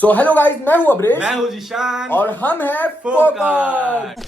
So hello guys, मैं हूं अब्रेश, मैं हूं जिशान और हम हैं फोकस।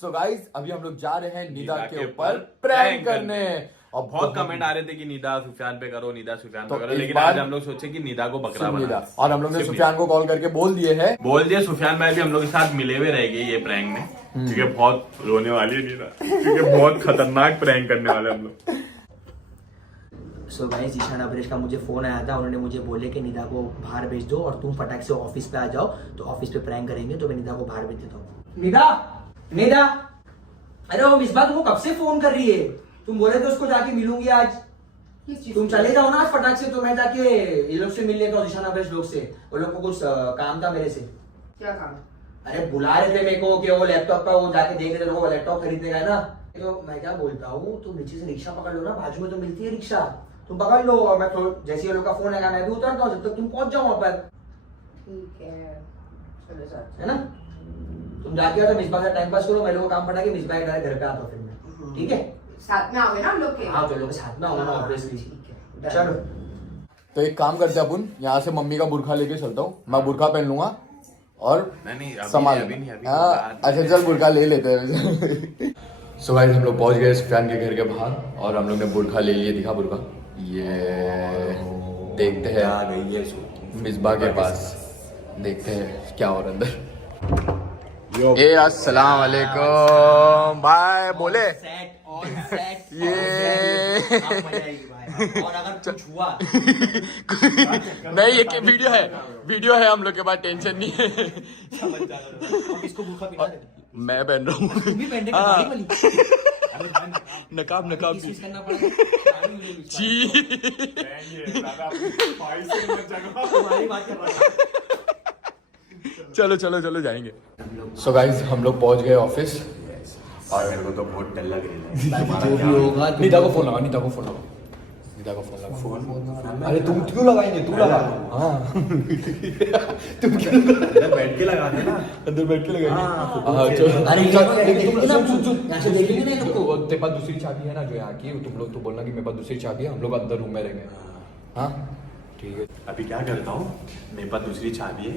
सो गाइस, अभी हम लोग जा रहे हैं निदा के ऊपर प्रैंक करने। और बहुत कमेंट आ रहे थे कि निदा सुफियान पे करो, निदा सुफियान तो पे करो, इस लेकिन बार आज हम लोग सोचे कि निदा को बकरा बना निदा, दें। और हम लोग ने सिर्फ सुफियान को कॉल करके बोल दिए सुफियान भाई भी हम लोग के साथ मिले हुए रहेंगे ये प्रैंक में, क्योंकि बहुत रोने वाली है निदा, क्योंकि बहुत खतरनाक प्रैंक करने वाले हम लोग। सो गाइस, ईशान अब्रेश का मुझे फोन आया था। उन्होंने मुझे बोले कि निदा को बाहर भेज दो और तुम फटाक से ऑफिस पे आ जाओ, तो ऑफिस पे प्रैंक करेंगे। तो मैं निदा को बाहर भेज देता हूँ। निदा, निदा, अरे वो मिसबा तुमको कब से फोन कर रही है? तुम बोले थे उसको जाके मिलूंगी आज। तुम चले जाओ ना आज फटाक से, तो मैं जाके ये लोग से मिल लेता हूँ, ईशान अब्रेश लोग से। वो लोग को कुछ काम था मेरे से। क्या काम? अरे बुला रहे थे मेरे को कि वो लैपटॉप का वो जाके देख रहे थे, वो लैपटॉप खरीदने का है ना। तो मैं क्या बोलता हूँ, तुम नीचे से रिक्शा पकड़ लो ना, बाजू में तो मिलती है रिक्शा, तुम पकड़ लो। और मैं जैसे ये लोग का फोन आएगा मैं भी उतरता हूँ, जब तक तुम पहुंच जाओ वहां पर। ठीक है, चलो साथ है ना? तुम जाके आओ तो मिसबा से टाइम पास करो, मैं लोग को काम पटा के मिसबा के घर पे आता हूँ फिर मैं। ठीक है? साथ में आओगे ना हम लोग के? हाँ, चलो साथ में आओ ना, ऑब्वियसली। ठीक है, चलो तो एक काम करते हैं अपन, यहाँ से मम्मी का बुरखा लेके चलता हूँ, मैं बुरखा पहन लूंगा और संभाल। अच्छा चल, बुरखा ले लेते हैं। सो गाइस, हम लोग पहुंच गए सुफियान के घर के बाहर, और हम लोग ने बुरखा ले लिया। दिखा बुरखा, ये देखते हैं आ गई है मिसबा के पास, देखते हैं क्या हो रहा है अंदर। ए अस्सलाम वालेकुम भाई, बोले ये और अगर कुछ हुआ नहीं, ये वीडियो है हम लोग के पास, टेंशन नहीं है। इसको बुरखा पहना दे। मैं पहन रहा हूँ। तुम भी पहन दे, गाड़ी वाली। नकाब किस करना पड़ेगा? छी। तुम्हारी बात कर रहा हूँ। चलो जाएंगे। सो गाइस, हम लोग पहुंच गए ऑफिस, और मेरे को तो बहुत डर लग रही है। जो भी होगा, नीता को फोन लगा। अरे तुम क्यों लगाएंगे? तू लगा। हाँ तुम क्यों बैठ के लगा देना, अंदर बैठ के लगाएंगे। हाँ, चलो। अरे सुन, यहाँ से देखेंगे ना इन लोग को। तेरे पास दूसरी चाबी है ना जो यहाँ की, तुम लोग तो बोलना कि मेरे पास दूसरी चाबी है, हम लोग अंदर रूम में रहेंगे। हाँ ठीक है। अभी क्या करता हूँ, मेरे पास दूसरी चाबी है,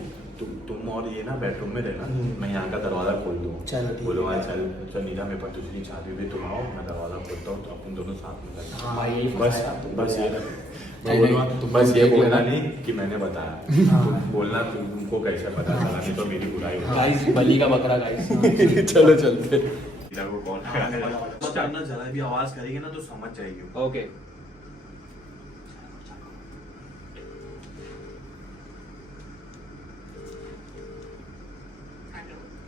तुम और ये ना बेडरूम में रहना, मैं यहाँ का दरवाजा खोल दूँ। चलो ठीक है। बोलूँगा चल नीता, मेरे पास दूसरी चाबी भी, तुम आओ, मैं दरवाजा खोलता हूँ, तो अपन दोनों साथ में करना। हाँ, यही बस ये नहीं, बोलूँगा, तुम बस बस ये देख बोलना लेना। नहीं कि मैंने बताया, तुम बोलना तुमको कैसे पता चला, नहीं तो मेरी बुराई होगी। गाइस, बली का बकरा गाइस। चलो चलते। नीता को कॉल करना, जरा भी आवाज करेगी ना तो समझ जाएगी। ओके।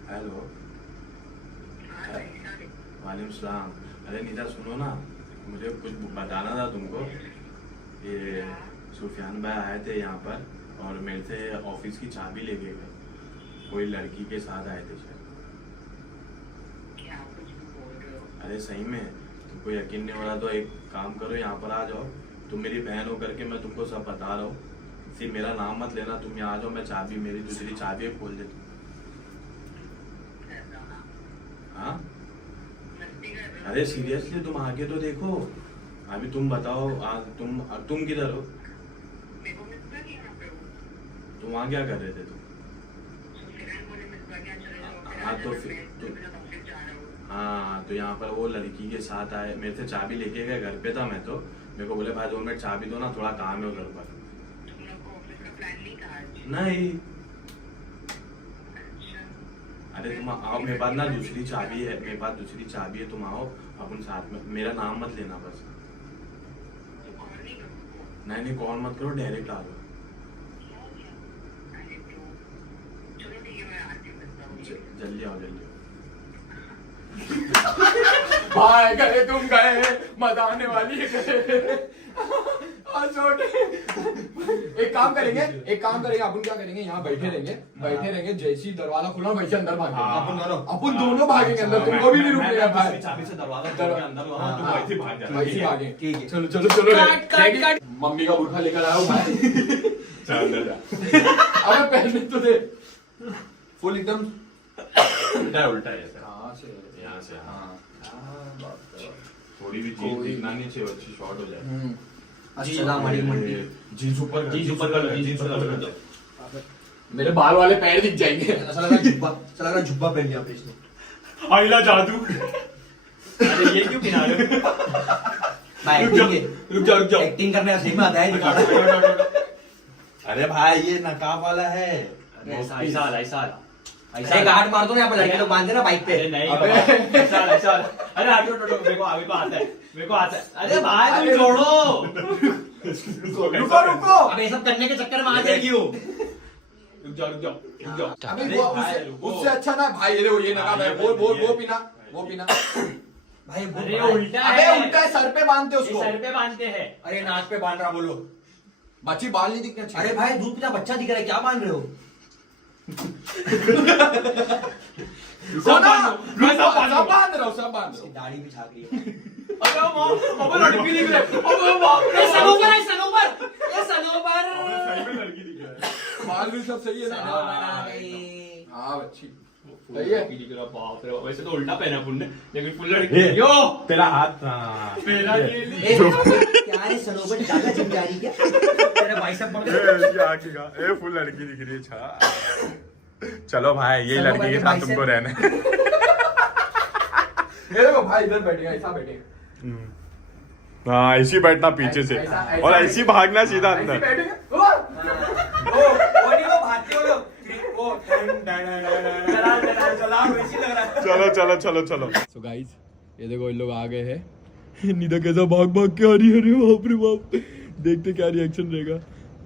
हेलो, वालेकुम सलाम। अरे नीता सुनो ना, मुझे कुछ बताना था तुमको। ये सुफियान भाई आए थे यहाँ पर और मेरे से ऑफिस की चाबी लेके गए, कोई लड़की के साथ आए थे शायद। अरे सही में तुमको यकीन नहीं हो रहा तो एक काम करो, यहाँ पर आ जाओ, तुम मेरी बहन हो करके मैं तुमको सब बता रहा हूँ, सिर्फ मेरा नाम मत लेना, तुम यहाँ आ जाओ, मैं चाबी, मेरी दूसरी चाबी खोल देता हूँ। हाँ अरे सीरियसली तुम आगे तो देखो, अभी तुम बताओ, तुम किधर हो? तुम वहाँ क्या कर रहे थे तुम? हाँ तो फिर हाँ, तो यहाँ पर वो लड़की के साथ आए, मेरे से चाबी लेके गए, घर पे था मैं, तो मेरे को बोले भाई 2 मिनट चाबी दो ना, थोड़ा काम है उधर पर। नहीं, अरे तुम आओ, मेरे पास ना दूसरी चाबी है, तुम आओ, अपन साथ में, मेरा नाम मत लेना बस। नहीं कॉल मत करो, डायरेक्ट आ जाओ। जल्दी आओ। भाई गए तुम गए, मजा आने वाली है। और छोटे एक काम करेंगे, अपन क्या करेंगे, यहाँ बैठे रहेंगे, जैसे ही दरवाजा खुला वैसे अंदर भागेंगे। अपन दोनों भागेंगे अंदर, तुमको भी नहीं रुकने भाई। चाबी से दरवाजा अंदर वैसे भागे। ठीक है, चलो। मम्मी का बुरखा लेकर आया हूँ भाई। चल अंदर जा। अबे पहले तो दे, फुल एकदम उल्टा है यहाँ से। हाँ थोड़ी भी चीज दिखना नहीं चाहिए, अच्छी शॉर्ट हो जाए। अस्सलाम वालेकुम मंडी। जीन्स ऊपर कर लो, जीन्स ऊपर कर दो। मेरे बाल वाले पैर दिख जाएंगे। ऐसा लग रहा है जुब्बा पहन लिया आपने इसने। आइला जादू। अरे ये क्यों किनारे भाई रुक जाओ। एक्टिंग करने का सही में आता है दिखाना। अरे भाई ये नकाब वाला है। ऐसा अरे गार्ड मार दो ना, यहाँ पे लड़के लोग बांधते ना बाइक पे। अरे नहीं अबे। ऐसा अरे आगे मेरे को आता है अरे भाई तुम छोड़ो। रुको अब ये सब करने के चक्कर में आ जाएगी वो। रुक जाओ अबे अरे वो भाई, उससे रुको। उससे अच्छा ना भाई, ये देखो ये नकाब है, वो पीना। भाई अरे उल्टा अबे है, उल्टा है, सर पे बांधते ये उसको। सर पे बांधते हैं। अरे नाक पे बांध रहा बोलो। बच्ची बाल नहीं दिखने चाहिए। अरे भाई दूध पीता बच्चा दिख रहा है, क्या बांध रहे हो? कौन ना? मैं सब बांध रहा हूँ। सब बांध रहा हूँ। दाढ़ी भी झाग रही है। अरे वो अब लड़की दिख रही है। अबे बाप रे, सनोवर। सही में लड़की दिख रहा है। बाल भी सब सही है ना? हाँ बच्ची सही है। लड़की दिख रहा है, बाप रे। वैसे तो उल्टा पहना पुन्ने, लेकिन फुल लड़की। यो तेरा हाथ मेरा ये ए, क्या है सनोवर ज्यादा जिम जा रही क्या? तेरा बाइसेप बढ़ गया। ए फुल लड़की दिख रही है। छा चलो भाई ये लड़की के साथ तुमको रहना है। ये देखो भाई इधर बैठेगा, ऐसा बैठेगा। हाँ ऐसी बैठना पीछे से और ऐसी भागना सीधा ऐसे अंदर। बैठेगा। वो नहीं वो भागते हो लोग। वो चला वैसी लग रहा है। चलो सो गाइस ये देखो इन लोग आ गए हैं। निदा कैसा भाग के आ रही है। अरे बाप रे बाप, देखते क्या रिएक्शन रहेगा।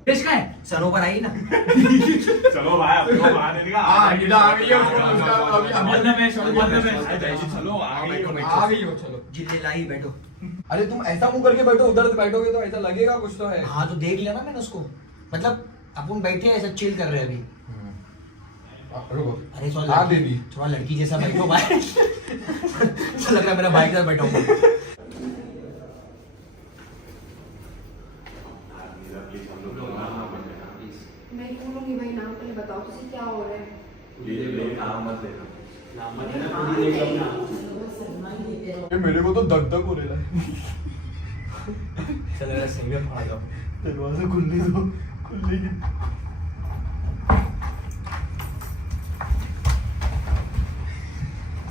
किसका है? सनोवर आई ना। चलो भाई अपने वहां देने का। हाँ निदा आ गई है, उसका अभी चलो आ गई हो। चलो। जिले लाई बैठो। अरे तुम ऐसा मुंह करके बैठो, उधर बैठोगे तो ऐसा लगेगा कुछ तो है। हाँ तो देख लिया ना मैंने उसको, मतलब अपन बैठे ऐसा चिल कर रहे हैं अभी। रुको। अरे हाँ बेबी। थोड़ा लड़की जैसा बैठो भाई। ऐसा लग रहा है मेरा बाइक पर बैठा हूँ। मैं नहीं बोलूंगी भाई, नाम पहले बताओ तुझे क्या हो रहा है। ये मेरे को तो दग दग हो रहा है। चल मेरा सही में फाड़ दो। दरवाजा खुलने दो, खुलने की।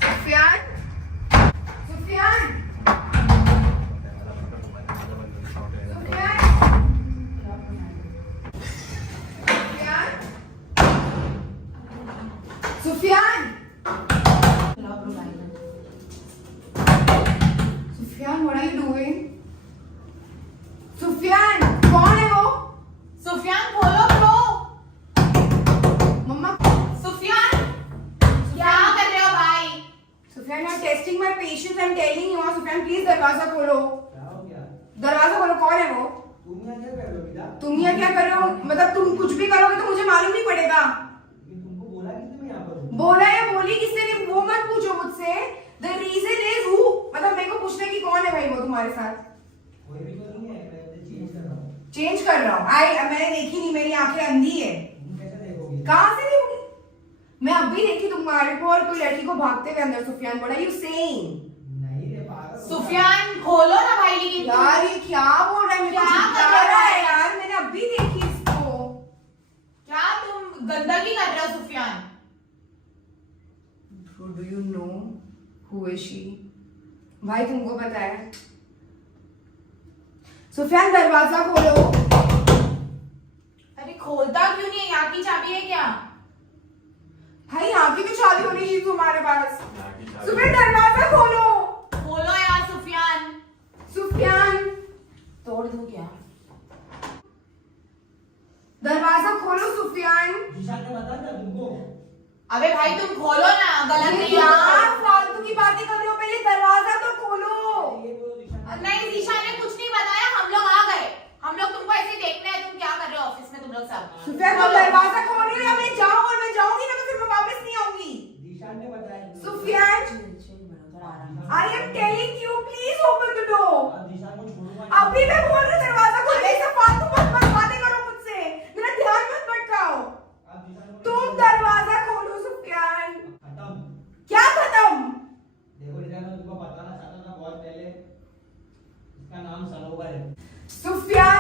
Sufiyan, Sufiyan, Sufiyan, Sufiyan, what are you doing? Sufiyan, कौन है वो? सुफियान खोलो ब्रो। मम्मा, सुफियान क्या कर रहे हो भाई? Sufiyan, you are testing my patience. I'm telling you, Sufiyan please दरवाजा खोलो। दरवाजा खोलो, कौन है वो? तुम यहाँ क्या कर रहे हो? मतलब तुम कुछ भी करोगे तो मुझे मालूम नहीं पड़ेगा। बोला या बोली किसने भी वो मत पूछो मुझसे। The reason is who, मतलब मेरे को पूछना कि कौन है भाई वो तुम्हारे साथ। चेंज कर रहा हूँ। मैंने देखी नहीं, मेरी आंखें अंधी है। कहाँ से देखूंगी? मैं अभी देखी तुम्हारे को और कोई लड़की को भागते हुए अंदर। Sufiyan, what are you saying? Sufiyan खोलो ना भाई। लेकिन यार ये क्या बोल रहा है? मेरे को क्या चिढ़ा कर रहा है? यार, मैंने अभी देखी इसको। क्या तुम गंदगी कर रहे हो Sufiyan? Do you know who is she? भाई तुमको पता है? सुफियान दरवाजा खोलो। अरे खोलता क्यों नहीं है? यहाँ की चाबी है क्या? भाई यहाँ की भी चाबी होनी चाहिए तुम्हारे पास। सुफियान दरवाजा खोलो। खोलो यार सुफियान। सुफियान तोड़ दूं क्या? दरवाजा खोलो सुफियान। अबे भाई तुम खोलो ना, गलत नहीं है। यार फालतू की बातें कर रहे हो, पहले दरवाजा तो खोलो। नहीं दिशा ने कुछ नहीं बताया, हम लोग आ गए। हम लोग तुमको ऐसे देखना है, तुम क्या कर रहे हो ऑफिस में तुम लोग सब। सुफियान तुम दरवाजा खोलो या मैं जाऊँ, और मैं जाऊंगी ना तो फिर मैं वापस नहीं आऊंगी। Sufiyan I am telling you, please open the door. अभी मैं बोल रही हूँ दरवाजा खोलो। ऐसे फालतू मत बातें करो मुझसे, मेरा ध्यान मत भटकाओ। तुम दरवाजा खोलो सुफियान। क्या खत्म? देखो तुमको बताना चाहता था बहुत पहले, इसका नाम सनोवर है। सुफियान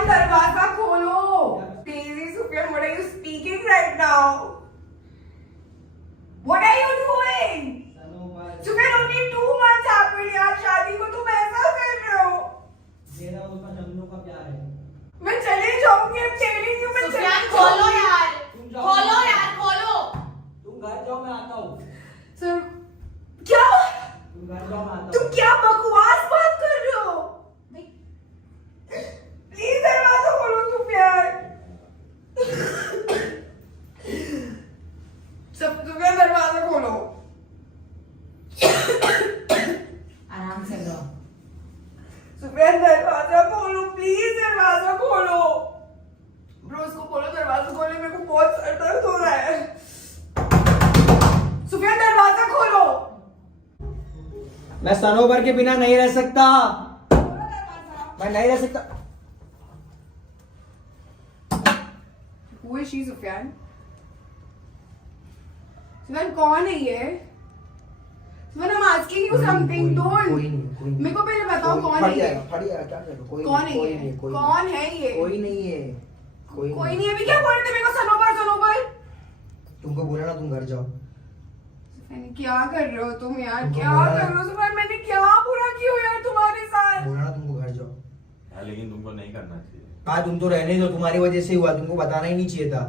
मैं सनोवर के बिना नहीं रह सकता, मैं नहीं रह सकता। Who is she, Sufiyan? Sufiyan कौन है ये? Sufiyan I'm asking you something. Don't. कोई नहीं। मेरे को पहले बताओ कौन है ये? फट जाएगा, क्या करेगा? कौन है ये? कौन है ये? कोई नहीं है, कोई नहीं है। अभी क्या बोल रहे थे मेरे को? सनोवर। तुमको बोला ना तुम घर जाओ। सुफियान क्या कर रहे हो तुम यार? क्या कर रहे हो सुफियान? मैंने क्या बुरा किया यार तुम्हारे साथ? बोला ना तुमको घर जाओ। यार लेकिन तुमको नहीं करना चाहिए। हाँ तुम तो रहने दो, तुम्हारी वजह से हुआ, तुमको बताना ही नहीं चाहिए था।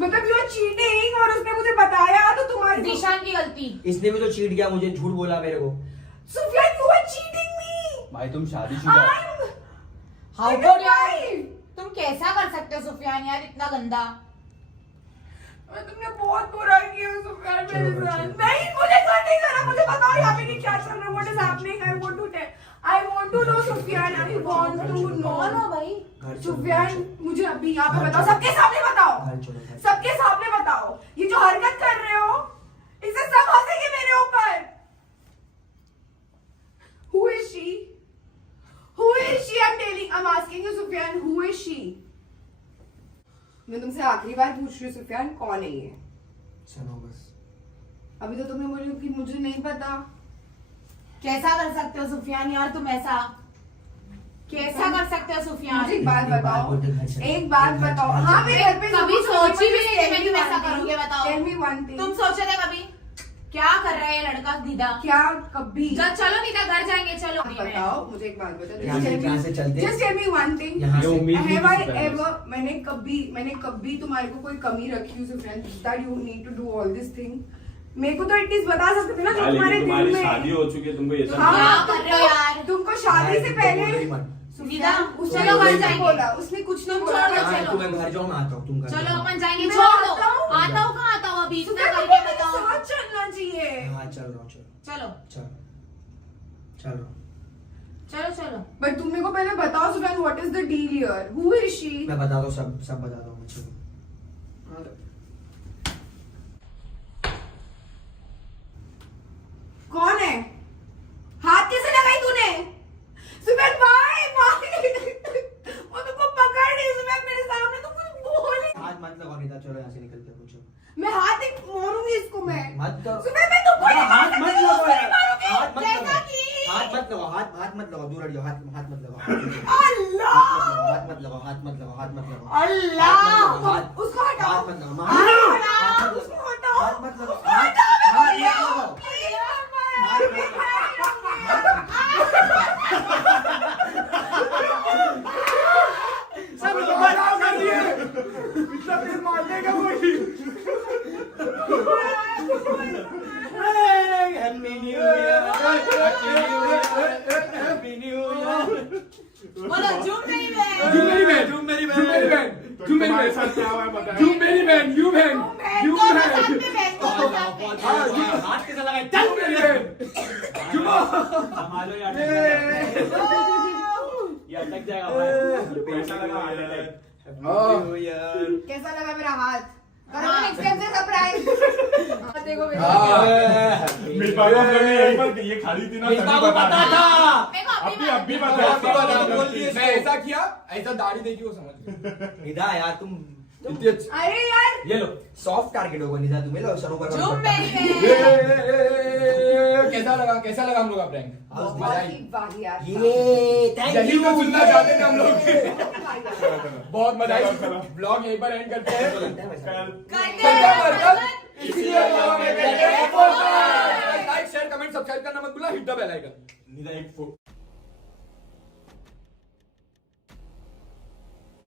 मतलब यू चीटिंग और उसने मुझे बताया तो तुम्हारी जीशान की गलती। इसने भी तो चीट किया, मुझे झूठ बोला मेरे को। Sufiyan you are cheating me. भाई तुम शादीशुदा हो। How could you? तुम कैसा कर सकते हो सुफियान यार, इतना गंदा। तुमने बहुत बुरा किया सुफियान मेरे साथ। नहीं मुझे घर नहीं जाना, मुझे बताओ यहाँ पे क्या चल रहा है? What is happening? I want to know Sufiyan, I want to know. कौन हो भाई? सुफियान मुझे अभी यहाँ पे बताओ, सबके सामने बताओ, सबके सामने बताओ। ये जो हरकत कर रहे हो इससे सब हंसेंगे मेरे ऊपर। Who is she? Who is she? I'm asking you Sufiyan, who is she? मैं तुमसे आखिरी बार पूछ रही हूँ सुफियान, कौन है ये? सुनो बस। अभी तो तुमने बोली कि मुझे नहीं पता। कैसा कर सकते हो सुफियान यार तुम ऐसा? कैसा कर सकते हो सुफियान? मुझे एक बात बताओ, एक बात बताओ। हाँ, हाँ मेरे घर पे कभी सोची भी नहीं थी मैं तुम ऐसा करोगे, बताओ। Tell me one thing. तुम सोचे थे कभी? क्या कर रहा है ये लड़का निदा? क्या कभी? चलो निदा घर जाएंगे, चलो। बताओ मुझे एक बात बताओ। यहाँ से चलते। Just tell me one thing. यहाँ से- Have I ever मैंने कभी तुम्हारे को कोई कमी रखी हो friend that you need to do all this thing? मेरे को तो एटलीस्ट बता सकते थे ना जो तुम्हारे दिल तुम्हारी में। शादी हो चुकी है, तुमको ये सब हाँ, कर रहे हो यार। तुमको शादी से पहले निदा उसने चलो घर कुछ नहीं जाएंगे। बोला, उसने कुछ नहीं तुम बोला। छोड़ो, हाँ, चलो। तुम्हें घर जाओ, मैं आता हूँ, तुम घर चलो जाओ। अपन जाएंगे, मैं छोड़ दो। आता हूँ। आता हूँ कहाँ आता हूँ अभी? इतना तुमको करके मेरे बताओ। साथ चलना चाहिए। हाँ चल रहा हूँ, चलो चलो चलो चल रहा हूँ। चलो चलो। बट तुम मेरे को पहले बताओ Sufiyan, what is the deal here? Who is she? मैं बता दो, सब बता दो मुझे। कौन है? हाथ कैसे लगाई तूने? सुफियान भाई वो तुमको पकड़ रही है सुफियान मेरे सामने, तो कुछ बोल ही। हाथ मत लगाओ निदा, चलो यहाँ से निकलते हैं, पूछो। मैं हाथ एक मारूंगी इसको मैं। मत करो। सुफियान मैं तुमको नहीं हाथ मार मत सकती, लगाओ तुमको यार, नहीं मारूंगी। हाथ मत जैसा लगाओ, कि- हाथ मत लगाओ, हाथ मत लगाओ, दूर हट जाओ, हाथ मत लगाओ, अल्लाह हाथ मत लगाओ, हाथ मत लगाओ, हाथ मत लगाओ, अल्लाह उसको हटाओ, हाथ मत लगाओ, हटाओ, उसको हटाओ, हाथ मत लगाओ, उसको हाथ हटाओ, मत मैं लगाओ। Please happy new year, happy new year. बोलो झूम नहीं है। तू मेरी बहन, तू मेरी बहन, तू मेरी बहन, तू मेरी तुम्हारे बहन, साथ क्या हुआ है बताओ। तू मेरी बहन, यू बहन, यू दोनों बहन, साथ में बैठ, दोनों साथ में। हाथ कैसा लगाए? तू मेरी बहन। संभालो यार, ये अटक जाएगा भाई। पैसा लगा हाथ लगा। New year. कैसा लगा मेरा हाथ? करो हाँ। नेक्स्ट टाइम से सरप्राइज। देखो मेरा मिसबा को हम लोग ने यही पर ये खाली थी ना, मिसबा तभी को बता पता दिया। था। मेरे को अभी अभी बता अभी बता, बोल दिए मैं ऐसा किया, ऐसा दाढ़ी देखी वो समझ गई। निदा यार तुम इतनी अच्छी। अरे यार ये लो सॉफ्ट टारगेट होगा निदा, तुम्हें लो सरोवर का झूम दुपट्टा। मेरी बहन। कैसा लगा हम लोग का प्रैंक? आज मजा आई। वाह यार ये थैंक यही यू। तो सुनना चाहते थे हम लोग। चलो, बहुत मजा आई। चलो। ब्लॉग यहीं पर एंड करते हैं। कल इसलिए लाइक शेयर कमेंट सब्सक्राइब करना मत भूलना, hit the bell icon. Nida एक